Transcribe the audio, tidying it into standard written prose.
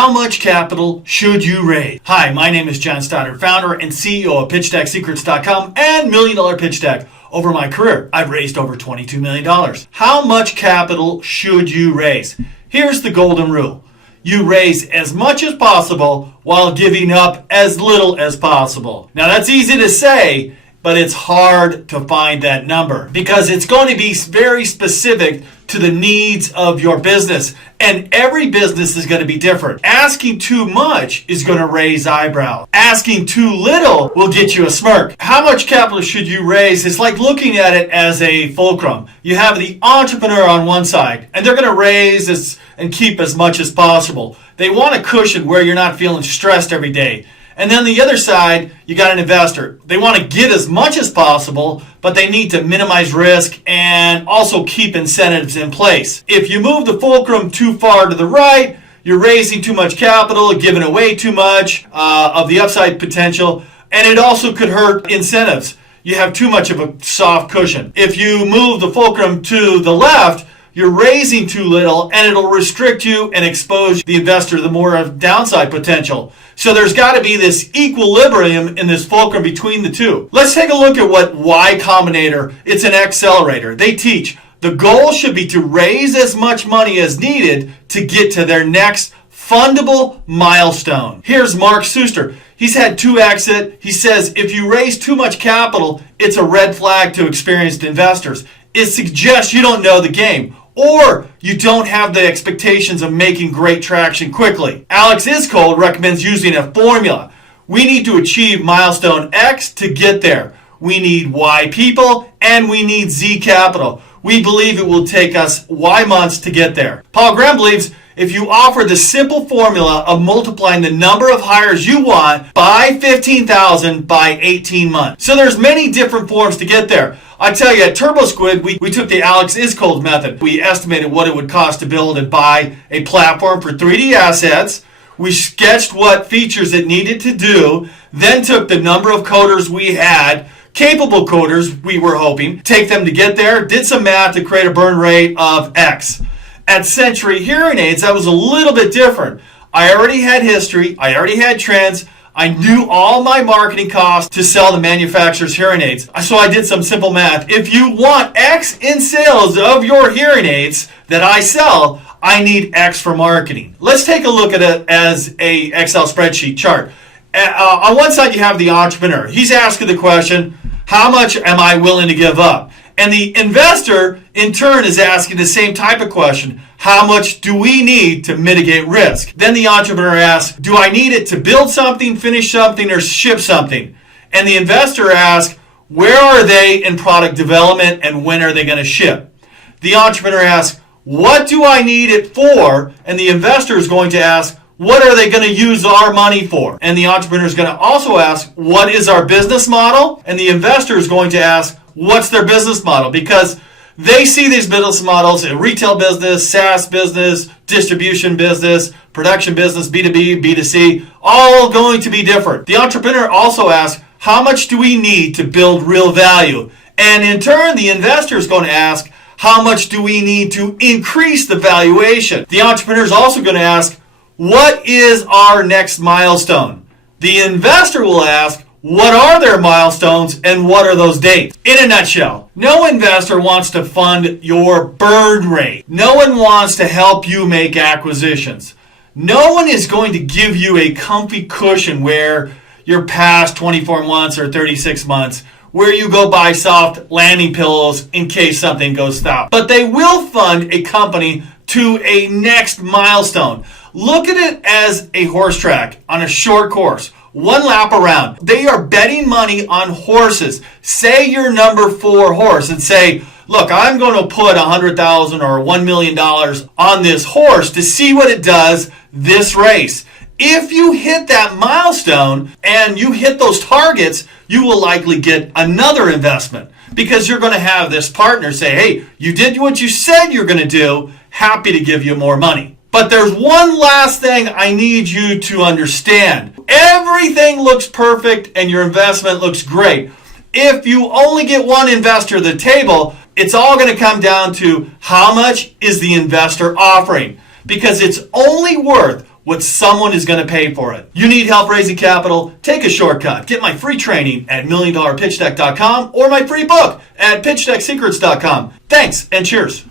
How much capital should you raise? Hi, my name is John Stoddard, founder and CEO of PitchDeckSecrets.com and Million Dollar Pitch Deck. Over my career, I've raised over $22 million. How much capital should you raise? Here's the golden rule. You raise as much as possible while giving up as little as possible. Now that's easy to say, but it's hard to find that number because it's going to be very specific to the needs of your business. And every business is going to be different. Asking too much is going to raise eyebrows. Asking too little will get you a smirk. How much capital should you raise? It's like looking at it as a fulcrum. You have the entrepreneur on one side, and they're going to raise and keep as much as possible. They want a cushion where you're not feeling stressed every day. And then the other side, you got an investor. They want to get as much as possible, but they need to minimize risk and also keep incentives in place. If you move the fulcrum too far to the right, you're raising too much capital, giving away too much of the upside potential, and it also could hurt incentives. You have too much of a soft cushion. If you move the fulcrum to the left, you're raising too little, and it'll restrict you and expose the investor the more of downside potential. So there's got to be this equilibrium in this fulcrum between the two. Let's take a look at what Y Combinator, it's an accelerator. They teach the goal should be to raise as much money as needed to get to their next fundable milestone. Here's Mark Suster. He's had 2 exits. He says if you raise too much capital, it's a red flag to experienced investors. It suggests you don't know the game, or you don't have the expectations of making great traction quickly. Alex Iscold recommends using a formula. We need to achieve milestone X to get there. We need Y people and we need Z capital. We believe it will take us Y months to get there. Paul Graham believes if you offer the simple formula of multiplying the number of hires you want by 15,000 by 18 months. So there's many different forms to get there. I tell you, at TurboSquid, we took the Alex Iscold method. We estimated what it would cost to build and buy a platform for 3D assets. We sketched what features it needed to do, then took the number of coders we had, capable coders we were hoping, take them to get there, did some math to create a burn rate of X. At Century Hearing Aids, that was a little bit different. I already had history, I already had trends, I knew all my marketing costs to sell the manufacturer's hearing aids. So I did some simple math. If you want X in sales of your hearing aids that I sell, I need X for marketing. Let's take a look at it as a Excel spreadsheet chart. On one side, you have the entrepreneur. He's asking the question, how much am I willing to give up? And the investor, in turn, is asking the same type of question. How much do we need to mitigate risk? Then the entrepreneur asks, do I need it to build something, finish something, or ship something? And the investor asks, where are they in product development and when are they going to ship? The entrepreneur asks, what do I need it for? And the investor is going to ask, what are they going to use our money for? And the entrepreneur is going to also ask, what is our business model? And the investor is going to ask, what's their business model? Because they see these business models in retail business, SaaS business, distribution business, production business, B2B, B2C, all going to be different. The entrepreneur also asks, how much do we need to build real value? And in turn, the investor is going to ask, how much do we need to increase the valuation? The entrepreneur is also going to ask, what is our next milestone? The investor will ask, what are their milestones and what are those dates? In a nutshell, no investor wants to fund your burn rate. No one wants to help you make acquisitions. No one is going to give you a comfy cushion where you're past 24 months or 36 months, where you go buy soft landing pillows in case something goes south. But they will fund a company to a next milestone. Look at it as a horse track on a short course. 1 lap around. They are betting money on horses. Say you're number 4 horse and say, look, I'm going to put $100,000 or $1 million on this horse to see what it does this race. If you hit that milestone and you hit those targets, you will likely get another investment because you're going to have this partner say, hey, you did what you said you're going to do. Happy to give you more money. But there's one last thing I need you to understand. Everything looks perfect and your investment looks great. If you only get one investor at the table, it's all going to come down to how much is the investor offering. Because it's only worth what someone is going to pay for it. You need help raising capital? Take a shortcut. Get my free training at milliondollarpitchdeck.com or my free book at pitchdecksecrets.com. Thanks and cheers.